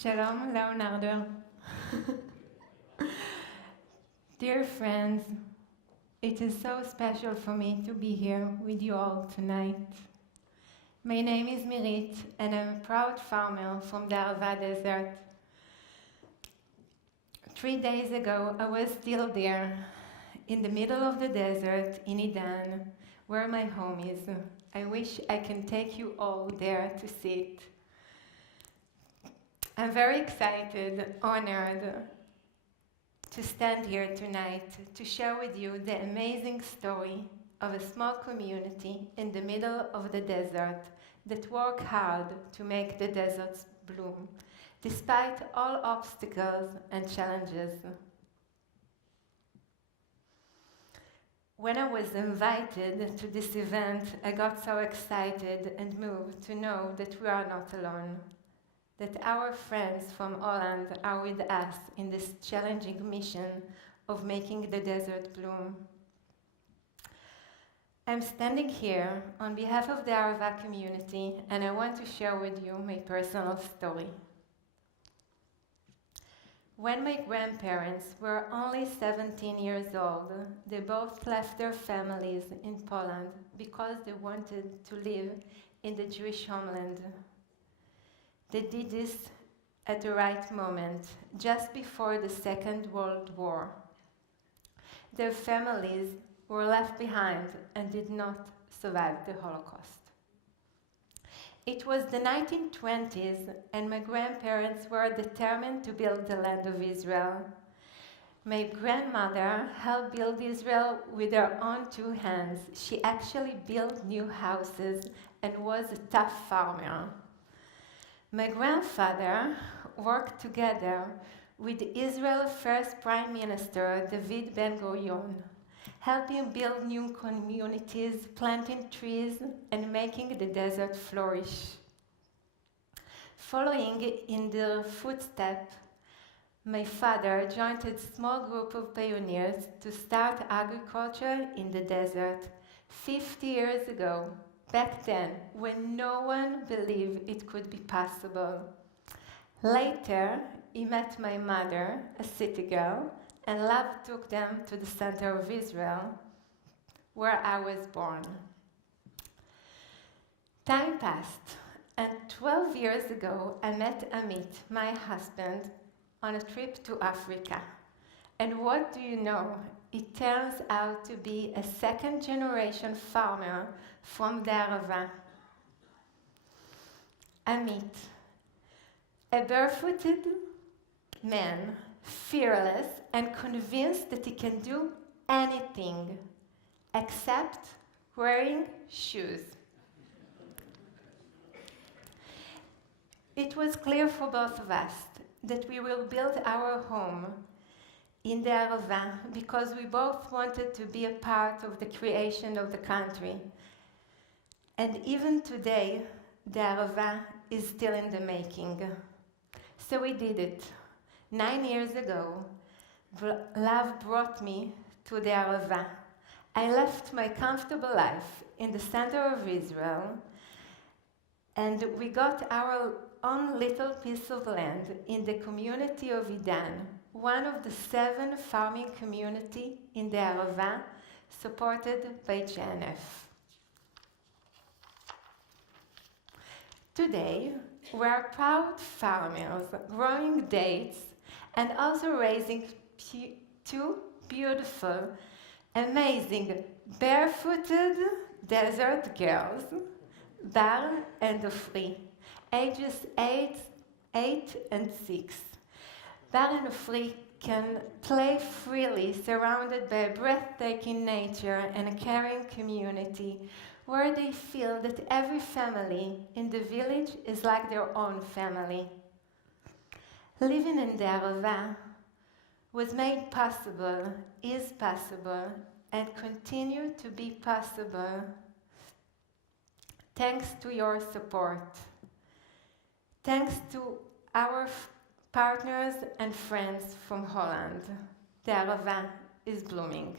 Shalom, Leonardo. Dear friends, it is so special for me to be here with you all tonight. My name is Mirit, and I'm a proud farmer from the Arava desert. 3 days ago, I was still there, in the middle of the desert in Eden, where my home is. I wish I can take you all there to see it. I'm very excited, honored to stand here tonight to share with you the amazing story of a small community in the middle of the desert that work hard to make the deserts bloom, despite all obstacles and challenges. When I was invited to this event, I got so excited and moved to know that we are not alone, that our friends from Holland are with us in this challenging mission of making the desert bloom. I'm standing here on behalf of the Arava community, and I want to share with you my personal story. When my grandparents were only 17 years old, they both left their families in Poland because they wanted to live in the Jewish homeland. They did this at the right moment, just before the Second World War. Their families were left behind and did not survive the Holocaust. It was the 1920s, and my grandparents were determined to build the land of Israel. My grandmother helped build Israel with her own 2 hands. She actually built new houses and was a tough farmer. My grandfather worked together with Israel's first Prime Minister, David Ben-Gurion, helping build new communities, planting trees, and making the desert flourish. Following in their footsteps, my father joined a small group of pioneers to start agriculture in the desert 50 years ago. Back then, when no one believed it could be possible. Later, he met my mother, a city girl, and love took them to the center of Israel, where I was born. Time passed, and 12 years ago, I met Amit, my husband, on a trip to Africa. And what do you know? It turns out to be a second-generation farmer from the Arava. Amit, a barefooted man, fearless and convinced that he can do anything except wearing shoes. It was clear for both of us that we will build our home in the Arava because we both wanted to be a part of the creation of the country. And even today, the Arava is still in the making. So we did it. 9 years ago, love brought me to the Arava. I left my comfortable life in the center of Israel, and we got our own little piece of land in the community of Eden, one of the 7 farming communities in the Arava supported by JNF. Today, we are proud farmers growing dates and also raising 2 beautiful, amazing, barefooted desert girls, Bar and Ofri, ages 8 and 6. Bar and Ofri can play freely, surrounded by breathtaking nature and a caring community, where they feel that every family in the village is like their own family. Living in the Arava was made possible, is possible, and continue to be possible thanks to your support. Thanks to our partners and friends from Holland. The Arava is blooming.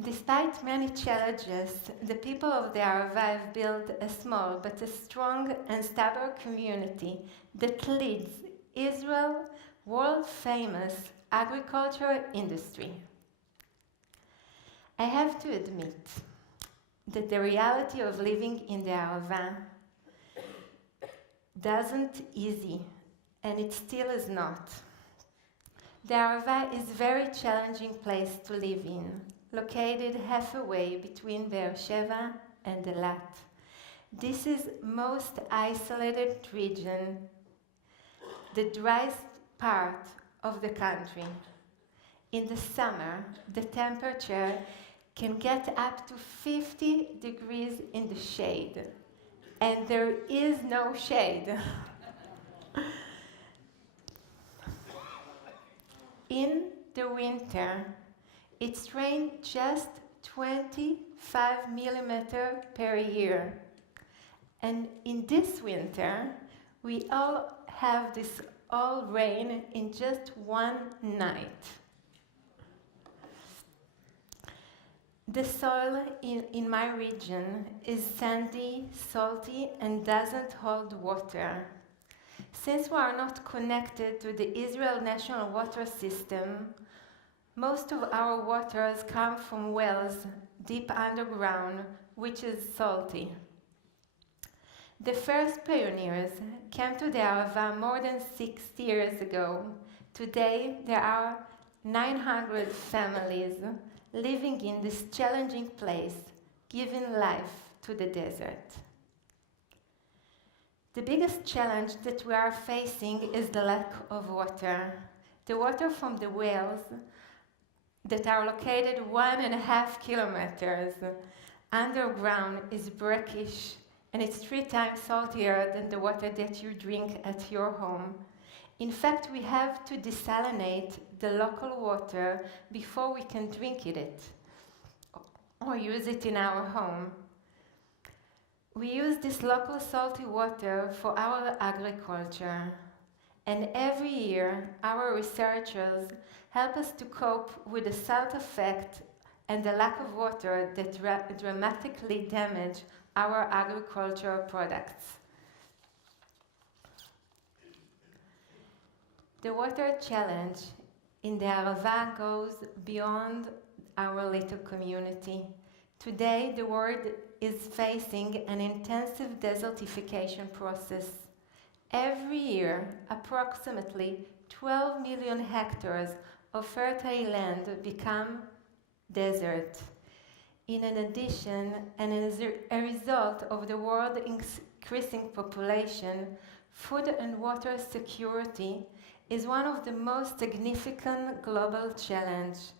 Despite many challenges, the people of the Arava have built a small but a strong and stable community that leads Israel's world-famous agriculture industry. I have to admit that the reality of living in the Arava doesn't easy, and it still is not. The Arava is a very challenging place to live in, located halfway between Beersheba and Eilat. This is most isolated region, the driest part of the country. In the summer, the temperature can get up to 50 degrees in the shade, and there is no shade. In the winter, it's rained just 25 millimeters per year. And in this winter, we all have this all rain in just one night. The soil in my region is sandy, salty, and doesn't hold water. Since we are not connected to the Israel National water system, most of our waters come from wells deep underground, which is salty. The first pioneers came to the Arava more than 60 years ago. Today, there are 900 families living in this challenging place, giving life to the desert. The biggest challenge that we are facing is the lack of water. The water from the wells that are located 1.5 kilometers underground is brackish, and it's 3 times saltier than the water that you drink at your home. In fact, we have to desalinate the local water before we can drink it or use it in our home. We use this local salty water for our agriculture, and every year our researchers help us to cope with the salt effect and the lack of water that dramatically damage our agricultural products. The water challenge in the Arava goes beyond our little community. Today, the world is facing an intensive desertification process. Every year, approximately 12 million hectares of fertile land become desert. In addition, and as a result of the world's increasing population, food and water security is one of the most significant global challenges,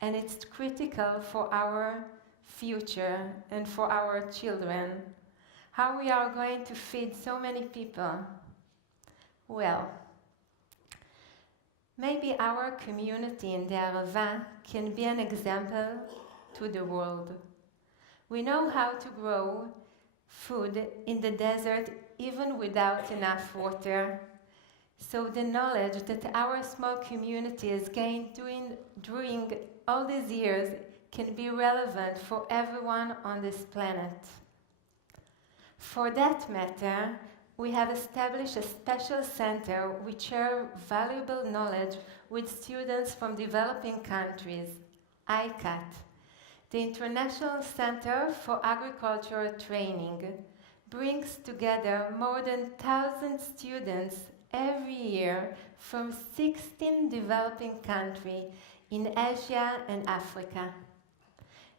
and it's critical for our future and for our children. How we are going to feed so many people? Well, maybe our community in the Arava can be an example to the world. We know how to grow food in the desert even without enough water. So the knowledge that our small community has gained during all these years can be relevant for everyone on this planet. For that matter, we have established a special center which share valuable knowledge with students from developing countries, ICAT, the International Center for Agricultural Training, brings together more than 1,000 students every year from 16 developing countries in Asia and Africa.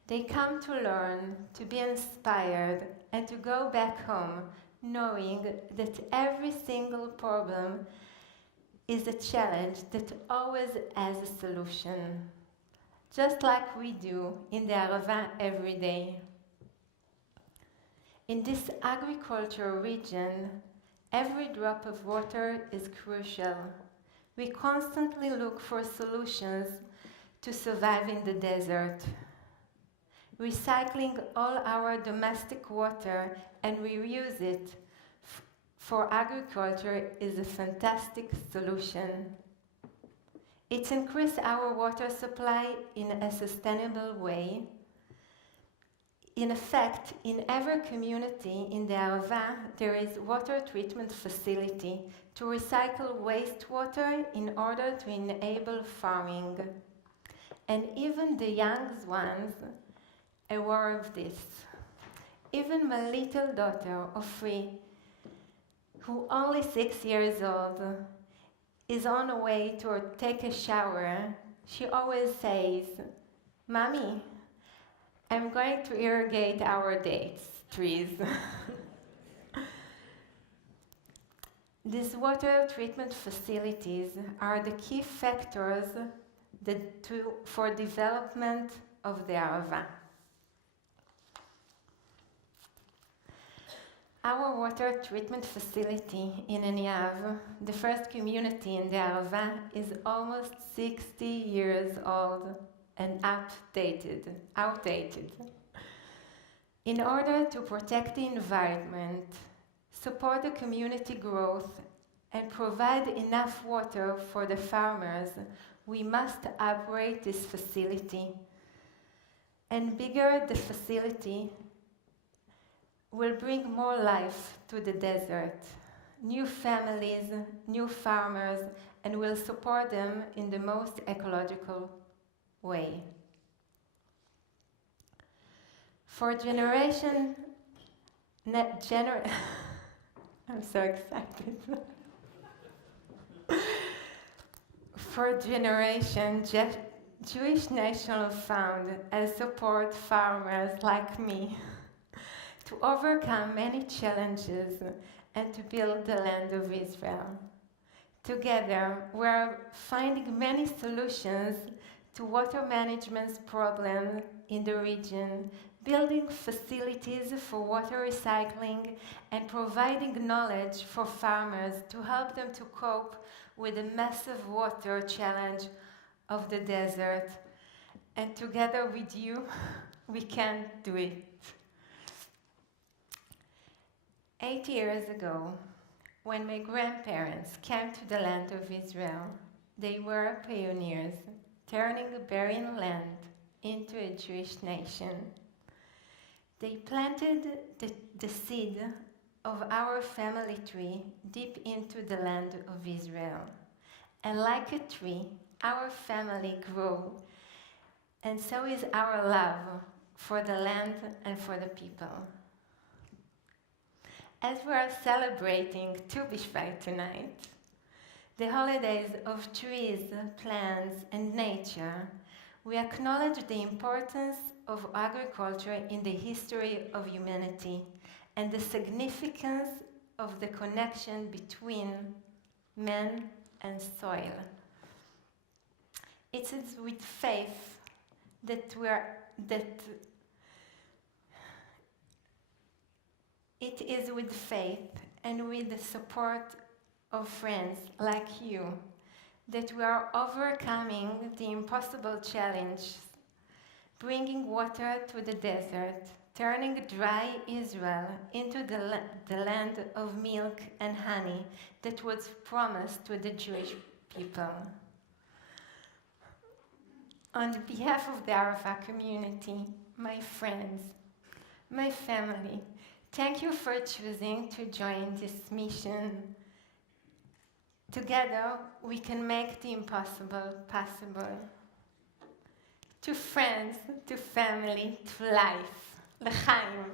They come to learn, to be inspired, and to go back home knowing that every single problem is a challenge that always has a solution, just like we do in the Arava every day. In this agricultural region, every drop of water is crucial. We constantly look for solutions to survive in the desert. Recycling all our domestic water and reuse it for agriculture is a fantastic solution. It's increased our water supply in a sustainable way. In effect, in every community in the Arava, there is water treatment facility to recycle wastewater in order to enable farming. And even the young ones are aware of this. Even my little daughter of 3, who only 6 years old, is on her way to take a shower. She always says, "Mommy, I'm going to irrigate our dates trees." These water treatment facilities are the key factors for development of the Arava. Our water treatment facility in Eniav, the first community in the Arava, is almost 60 years old and outdated. In order to protect the environment, support the community growth, and provide enough water for the farmers, we must operate this facility. And bigger the facility will bring more life to the desert, new families, new farmers, and will support them in the most ecological way. For generation, I'm so excited. For generation, Jewish National Fund has supported farmers like me to overcome many challenges and to build the land of Israel. Together, we are finding many solutions to water management's problem in the region, building facilities for water recycling and providing knowledge for farmers to help them to cope with the massive water challenge of the desert. And together with you, we can do it. 8 years ago, when my grandparents came to the land of Israel, they were pioneers, turning a barren land into a Jewish nation. They planted the seed of our family tree deep into the land of Israel. And like a tree, our family grew, and so is our love for the land and for the people. As we are celebrating Tu B'Shvat tonight, the holidays of trees, plants, and nature, we acknowledge the importance of agriculture in the history of humanity and the significance of the connection between man and soil. It is with faith that it is with faith and with the support of friends like you that we are overcoming the impossible challenges, bringing water to the desert, turning dry Israel into the land of milk and honey that was promised to the Jewish people. On behalf of the Arava community, my friends, my family, thank you for choosing to join this mission. Together, we can make the impossible possible. To friends, to family, to life. L'chaim.